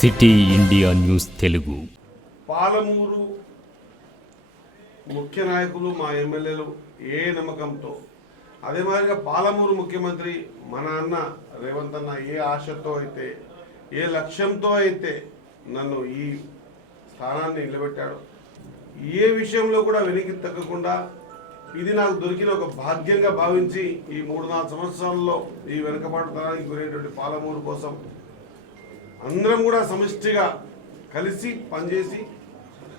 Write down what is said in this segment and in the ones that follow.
City India news Telugu. Palamuru ముఖ్య నాయకులు మా ఎమ్మెల్యేలు ఏ నమ్మకంతో, అదే మాదిరిగా పాలమూరు ముఖ్యమంత్రి మన అన్న రేవంత్ అన్న ఏ ఆశతో అయితే, ఏ లక్ష్యంతో అయితే నన్ను ఈ స్థానాన్ని నిలబెట్టాడు, ఏ విషయంలో కూడా వెనక్కి తగ్గకుండా ఇది నాకు దొరికిన ఒక భాగ్యంగా భావించి ఈ 3-4 సంవత్సరాల్లో ఈ వెనుకబాటుతనానికి గురైనటువంటి పాలమూరు కోసం అందరం కూడా సమిష్టిగా కలిసి పనిచేసి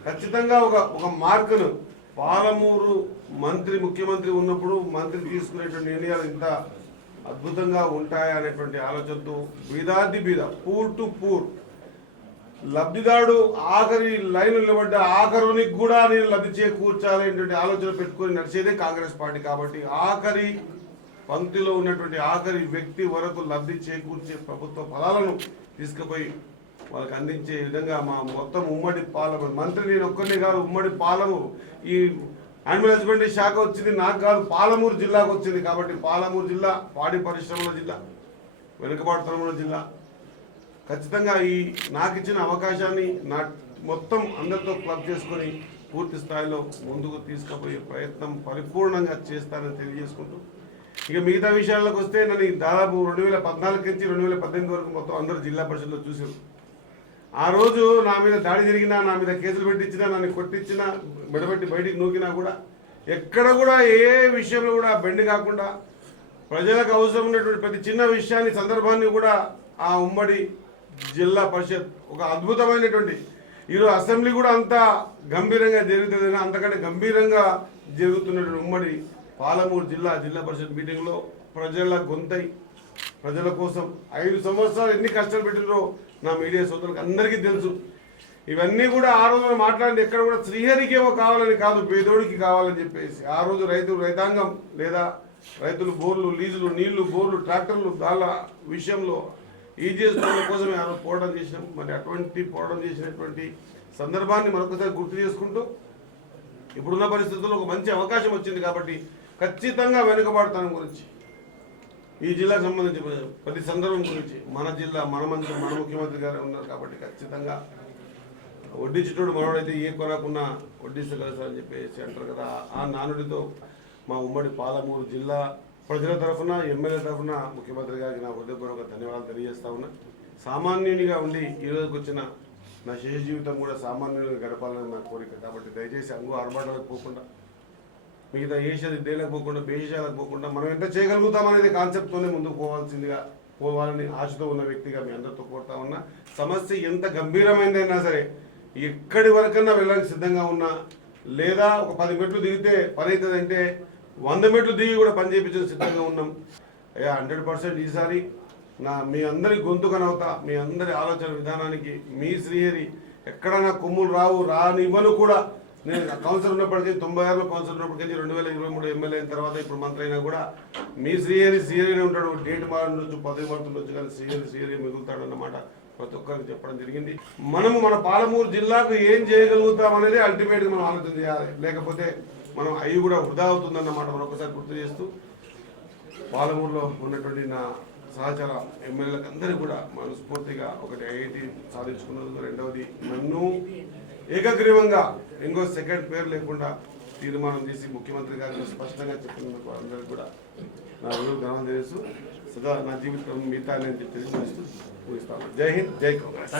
ఖచ్చితంగా ఒక మార్కును పాలమూరు ముఖ్యమంత్రి ఉన్నప్పుడు మంత్రి తీసుకునేటువంటి నిర్ణయాలు ఇంత అద్భుతంగా ఉంటాయా అనేటువంటి ఆలోచనతో బీదాది బీద, పూర్ టు పూర్, లబ్ధిదారుడు ఆఖరి లైన్ నిలబడ్డ ఆఖరునికి కూడా నేను లబ్ధి చేకూర్చాలి అనేటువంటి ఆలోచన పెట్టుకొని నడిచేదే కాంగ్రెస్ పార్టీ. కాబట్టి ఆఖరి పంక్తిలో ఉన్నటువంటి ఆఖరి వ్యక్తి వరకు లబ్ధి చేకూర్చే ప్రభుత్వ ఫలాలను తీసుకుపోయి వాళ్ళకి అందించే విధంగా మా మొత్తం ఉమ్మడి పాలమూరు మంత్రి నేను ఒక్కరినే కాదు, ఉమ్మడి పాలమూరు ఈ యానిమల్ హస్బెండరీ శాఖ వచ్చింది నాకు కాదు, పాలమూరు జిల్లాకు వచ్చింది. కాబట్టి పాలమూరు జిల్లా పాడి పరిశ్రమల జిల్లా, వెనుకబాటుతనముల జిల్లా. ఖచ్చితంగా ఈ నాకు ఇచ్చిన అవకాశాన్ని మొత్తం అందరితో క్లబ్ చేసుకొని పూర్తి స్థాయిలో ముందుకు తీసుకుపోయే ప్రయత్నం పరిపూర్ణంగా చేస్తానని తెలియజేసుకుంటూ, ఇక మిగతా విషయాల్లోకి వస్తే నన్ను దాదాపు 2014 నుంచి 2018 వరకు మొత్తం అందరూ జిల్లా పరిషత్లో చూశారు. ఆ రోజు నా మీద దాడి జరిగినా, నా మీద కేసులు పెట్టించినా, నన్ను కొట్టించినా, బెడబెట్టి బయటికి నూకినా కూడా ఎక్కడ కూడా ఏ విషయంలో కూడా బెండ్ కాకుండా ప్రజలకు అవసరం ఉన్నటువంటి ప్రతి చిన్న విషయాన్ని సందర్భాన్ని కూడా ఆ ఉమ్మడి జిల్లా పరిషత్ ఒక అద్భుతమైనటువంటి, ఈరోజు అసెంబ్లీ కూడా అంత గంభీరంగా జరుగుతుంది, అంతకంటే గంభీరంగా జరుగుతున్నటువంటి ఉమ్మడి పాలమూరు జిల్లా పరిషత్ మీటింగ్లో ప్రజల గొంతై ప్రజల కోసం 5 సంవత్సరాలు ఎన్ని కష్టాలు పెట్టినో నా మీడియా సోదరులకు అందరికీ తెలుసు. ఇవన్నీ కూడా ఆ రోజున మాట్లాడి ఎక్కడ కూడా శ్రీహరికి ఏమో కావాలని కాదు, పేదోడికి కావాలని చెప్పేసి ఆ రోజు రైతాంగం లేదా రైతులు బోర్లు, లీజులు, నీళ్లు, బోర్లు, ట్రాక్టర్లు దాళ్ళ విషయంలో చేసుకోవడం కోసమే ఆ రోజు పోరాటం చేసినాం. మరి అటువంటి పోరాటం చేసినటువంటి సందర్భాన్ని మరొకసారి గుర్తు చేసుకుంటూ ఇప్పుడున్న పరిస్థితుల్లో ఒక మంచి అవకాశం వచ్చింది. కాబట్టి ఖచ్చితంగా వెనుకబాటుతనం గురించి, ఈ జిల్లాకు సంబంధించి ప్రతి సందర్భం గురించి మన జిల్లా మన ముఖ్యమంత్రి గారు ఉన్నారు. కాబట్టి ఖచ్చితంగా వడ్డించేటోడు మనోడైతే ఏ కొనకున్నా వడ్డిస్తగలుగుతారని చెప్పేసి అంటారు కదా, ఆ నానుడితో మా ఉమ్మడి పాలమూరు జిల్లా ప్రజల తరఫున, ఎమ్మెల్యే తరఫున ముఖ్యమంత్రి గారికి నా హృదయపూర్వక ధన్యవాదాలు తెలియజేస్తా ఉన్నా. సామాన్యునిగా ఉండి ఈరోజుకి వచ్చిన నా శేష జీవితం కూడా సామాన్యునిగా గడపాలని నా కోరిక. కాబట్టి దయచేసి అంగు ఆర్భాటాలకు పోకుండా, మిగతా దేశాలకు పోకుండా, దేశాలకు పోకుండా మనం ఎంత చేయగలుగుతామనేది కాన్సెప్ట్తోనే ముందుకు పోవాలని ఆశతో ఉన్న వ్యక్తిగా మీ అందరితో కోరుతా ఉన్నా. సమస్య ఎంత గంభీరమైందైనా సరే ఎక్కడి వరకన్నా వెళ్ళడానికి సిద్ధంగా ఉన్నా, లేదా ఒక 10 మెట్లు దిగితే పని అవుతుందంటే 100 మెట్లు దిగి కూడా పని చేయించడానికి సిద్ధంగా ఉన్నాం. 100% ఈసారి మీ అందరి గొంతుకనవుతా, మీ అందరి ఆలోచన విధానానికి మీ శ్రీహరి ఎక్కడైనా కొమ్ములు రానివ్వను కూడా. నేను కౌన్సిలర్ ఉన్నప్పటికీ 96లో కౌన్సిలర్ ఉన్నప్పటికీ 2023 ఎమ్మెల్యే అయిన తర్వాత ఇప్పుడు మంత్రి అయినా కూడా మీ శ్రీహరినే ఉంటాడు. డేట్ మారుండొచ్చు, పదవి మారుతుండొచ్చు, కానీ శ్రీహరి మిగులుతాడు అన్నమాట ప్రతి ఒక్కరికి చెప్పడం జరిగింది. మనము మన పాలమూరు జిల్లాకు ఏం చేయగలుగుతాం అనేది అల్టిమేట్గా మనం ఆలోచన చేయాలి, లేకపోతే మనం అవి కూడా వృధా అవుతుందన్నమాట మరొకసారి గుర్తు చేస్తూ, పాలమూరులో ఉన్నటువంటి నా సహచర ఎమ్మెల్యేలకు అందరికీ కూడా మనస్ఫూర్తిగా ఒకటి ఐఐటి సాధించుకున్నందుకు, రెండవది నన్ను ఏకగ్రీవంగా ఇంకో సెకండ్ పేరు లేకుండా తీర్మానం చేసి ముఖ్యమంత్రి గారికి స్పష్టంగా చెప్పినందుకు అందరికీ కూడా నా ధన్యవాదాలు తెలుసు. సదా నా జీవితం మిగతా నేను తెలియజేస్తూ ముగిస్తాను. జై హింద్, జై కాంగ్రెస్.